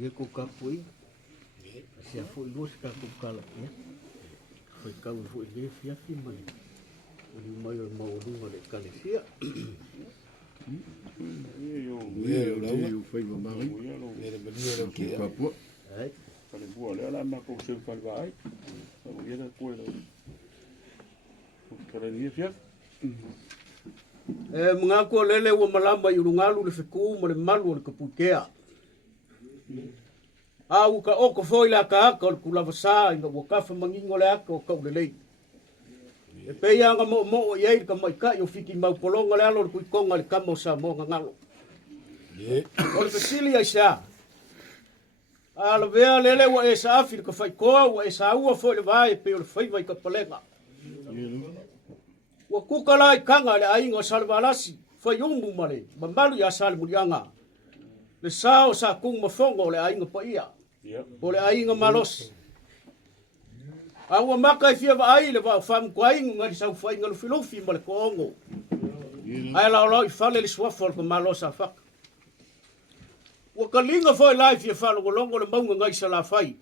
Ia ko kapui. Sia foi duas ka ko kala ya. Foi kau foi le fia fi mai. Ni mai o mau lunga le kalesia. Eu foi mamãe. Ele me deu que papo. Ai. Kale bua le ala ma ko se fa vai. O ia da ko le. Kale ni fia. Mga ko lele o malamba i rungalu le fiku mo le malu le kapukea. Au ka oko foi la ka aka o kula vasa i o kafa mangingo le aka o kau le lei. E peia nga mo o iei ka mai ka i o fiki mau polonga le alo le kuikonga le kamo sa mo ngangalo. O le pesili ai sa. Ala vea lele wa e sa afi ka fai koa wa e sa ua foi le vai pe o le fai vai ka palenga. Wa kukala i kanga le ainga o salvalasi fai umu mare mamalu ya sal murianga. Le sao sa kung mafongo le ainga pa ia. O le ainga malos. Awa maka i fia va ai le va fam ko ainga ngari sa fai ngalu filofi ma le kongo. Ai la lo i fale le swafol ko malos a fak. Wa kalinga foi life fia falo ko longo le maunga ngai sa la fai.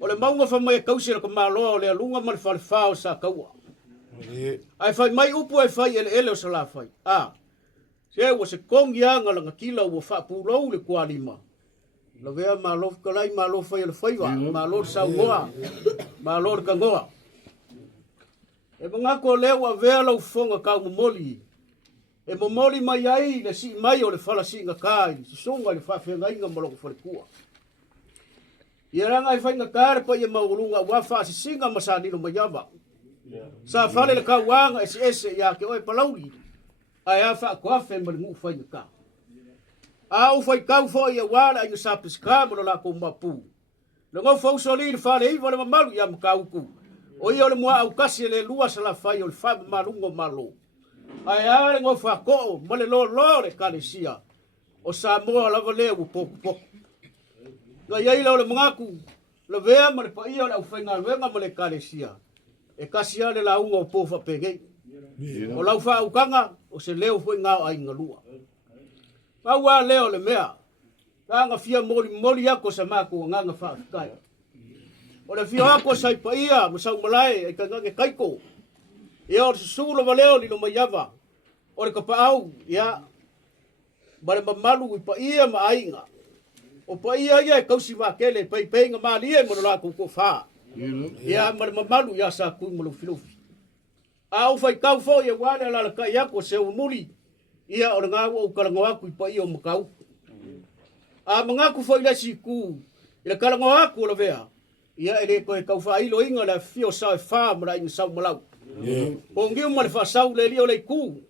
O le maunga fa mai kausi ko malo le lunga ma fal fao sa kaua. Ai fai mai upu ai fai ele o sa la fai. Se wa se kongi anga langa kila o fa pulo le kualima. La vea malo kalai malo fai le fai wa malo sa ngoa. Malo ka ngoa. E mga ko le wa vea lo fonga ka moli. E moli mai ai le si mai o le fala singa kai. Si songa le fa fe ngai nga malo ko kua. Ia ranga ai fai nga kar pa ia maulunga wa fa si singa masani no mayaba. Sa fale le ka wanga ese ya ke oi palauri. Ai afa ko fe mo ngu fai ka. Au fai kau fo ia wala ai sa piska mo la ko mapu. Le ngo fo soli le fale i vole malu ya mkauku. O ia le mo au kasi le lua sa la fai o fa malungo malo. Ai ale ngo fa ko mo le lo le kalesia. O sa mo la vole u pok. Ga ia le mangaku. Le vea mo le pa ia le au fai nga wenga mo le kalesia. E kasi ale la unga o pofa pegei. O lau wha ukanga, o se leo fwoi ngā ai ngalua. Paua leo le mea, ka fia moli ako sa mako o nganga wha afikai. O le fia ako sa ipa ia, masau malai, e ka ngange kaiko. E o se sula wa leo li no maiava. O le kapaau, ia, mare mamalu ipa ia ma ainga. O pa ia ia e kausi wakele, pei nga mali e mono la koko wha. Ia mare mamalu ia sa kui molo filofi. Au fai kau fo ia wale la ka ia ko se umuli. Ia o nga o kalango aku pa ia o makau. Mga ku fo ila siku. Ila kalango aku la vea. Ia ele ko e kau fa ilo inga la fio sa fa mara in sa malau. O ngiu ma fa sa le li o le ku.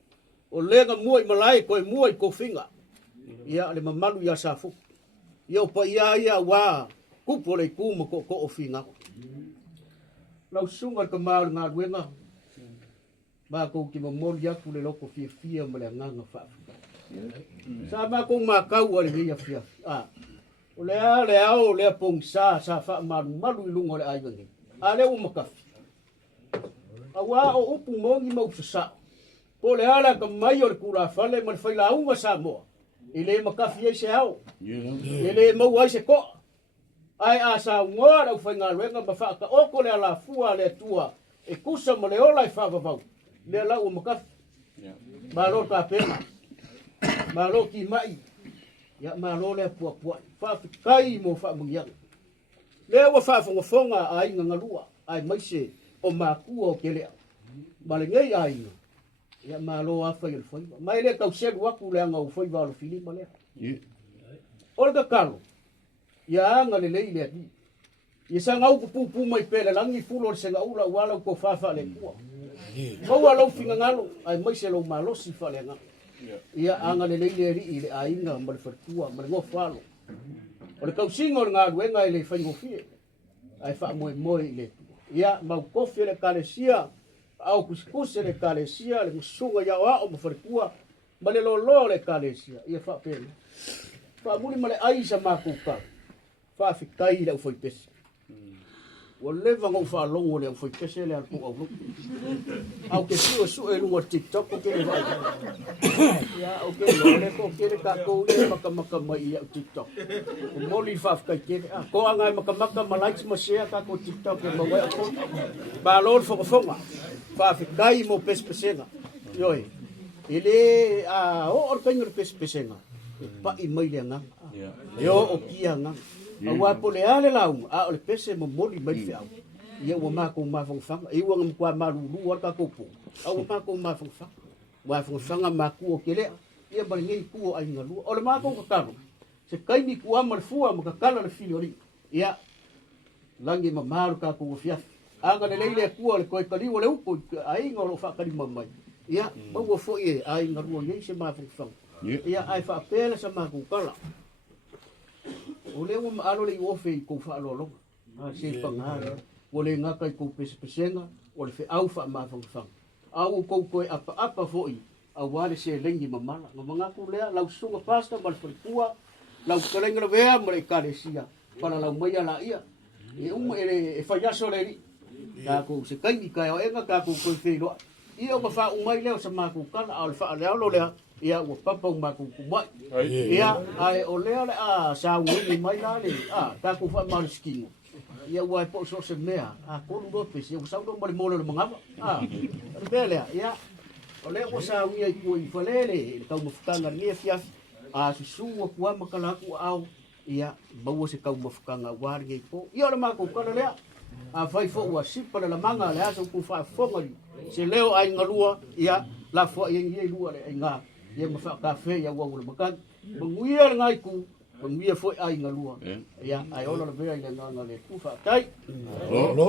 O lenga mua i malai ko mua i ko finga. Ia le mamalu ia sa fu. Ia pa ia wa ku po le ku mo ko o finga. Lau sunga ka mal nga wenga. Ba ko ki mo ya ku le loko fia mo le nganga fa. Sa ba ko ma ka o le ia fia. O le ao le pong sa fa malu lungo le ai ngi. Ale o makafi. Awa o upu mo ngi mo sa. Po le ala ka mai o le kura fale mo fai la unga sa mo. Ile makafi e se ao. Ile mo ai se ko. Ai asa ngora o fai ngarenga ba fa ka o ko le ala fua le tua. E kusa mo le ola fa va. Le la o makafi. Malo ta pena. Malo ki mai. Ya malo le pua. Fa kai mo fa mungiang. Le wa fa fonga ai ngalua. Ai mai se o maku o kele. Male ngai ai. Ya malo a fa il foi. Mai le tau se wa ku le nga o foi va lo fili male. Olga Carlo. Ya ngale le ile. Ia sa ngau pu mai pele langi fulo se nga ula wala ko fa le kua. Ko wala finga ngalo ai mai se lo malo si fa le nga. Ia anga le ile ai nga mal fa kua mal ngo falo. O le kausingo nga wenga ile fa ngo fie. Ai fa mo ile. Ia mau kofi le kalesia au kuskus le kalesia le musunga ya wa o fa kua mal lo le kalesia. Ia fa pele. Fa muli male ai sa makuka. Fa fikai le foi pes. o leva ngau fa longo le foi pese le alpu au lu au ke su e lu TikTok ko ke le vai ya o ke le ko ke le ka ko le maka mai ya TikTok o moli fa ka ke ko anga maka likes ma share ka ko TikTok e mo wa ko ba lor fo fa kai mo pese yoi ele a o kanyo pese nga pa i mai le nga yo o kia nga awa pole ale lau a ole pese mo moli mai fiau ia wa ma ko ma fanga i wa ngam kwa malulu wa ka kopo awa ma ko ma fanga ma ku o kele ia ba ngai ku o ai ngalu ole ma ko ka se kai ni ku amal fua ma ka kala le filiori ia langi ma maru ka ko fiaf aga le leile ku ole ko ka li ole upo ai ngolo fa ka di mamai ia ma wo fo e ai ngalu ngai se ma fanga ia ai fa pele sa ma ku kala o le mo alo le ofe ko fa lo a se pangara o le ngaka ko pesenga o le fe au fa ma fa au ko apa foi a wale se lengi mamala nganga ku le lau sunga pasta mal tua lau kalenga le vea mo le kalesia para lau mai ala ia e e fa ya so le ka ko se kai ni ka o enga ka ko fe lo ia ko fa umai le sa ma ku kala al fa le lo le ia o papa ma ku mai ia ai o le a sa ui mai la le ta ku fa mal skino ia wa po so se mea ko lu do pe se sa do mal mo le mangava bele ia o le o sa ui ku i falele ka mo fukanga ni fia su ku ma kala ku au ia bawo se ka mo fukanga war nge po ia le ma ku kala le a fai fo wa sipa le manga le aso ku fa fonga se leo ai ngalua ia la fo ye ngi lua le nga ia ma fa kafe ia wa le makan menguia ngai ku menguia foi ai ngalua ia ai ola le vea ile nga le ku fa tai lo